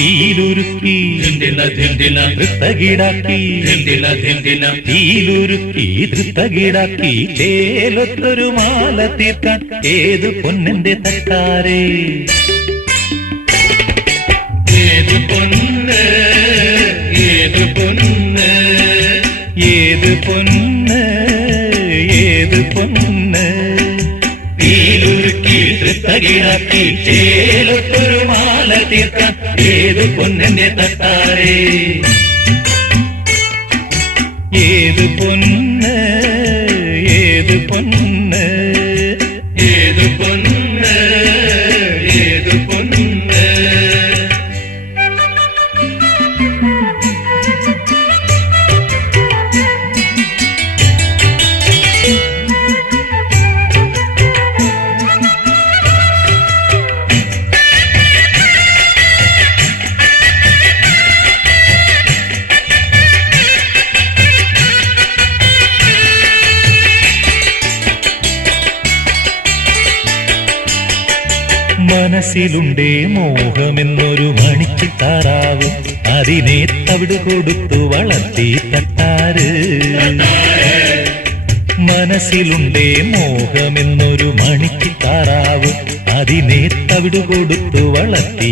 തീലുരുക്കി ധൃത്തകിടാക്കി തീലുരുക്കി ധൃത്തകിടാക്കി ചേലൊത്തൊരു മാല തീർക്കാൻ ഏതു പൊന്നിന്റെ തട്ടാരേ ഏതു പൊന്ന് ഏതു പൊന്ന് ഏത് പൊന്ന് ഏത് പൊന്ന് തീലുരുക്കി ധൃത്തകിടാക്കി ചേലൊത്തൊരു മാല തീർക്കാൻ ഏതു പൊന്നിന്റെ തട്ടാരേ ഏത് പൊന്ന് ഏത് പൊന്ന് ഏതു പൊന്ന് ഏതു പൊന്ന് മനസ്സിലുണ്ടേ മോഹമെന്നൊരു മണിച്ചിത്താറാവ് അതിനെ തവിട് കൊടുത്തു വളർത്തി തട്ടാര് മനസ്സിലുണ്ടേ മോഹമെന്നൊരു മണിച്ചിത്താറാവ് അതിനെ തവിട് കൊടുത്തു വളർത്തി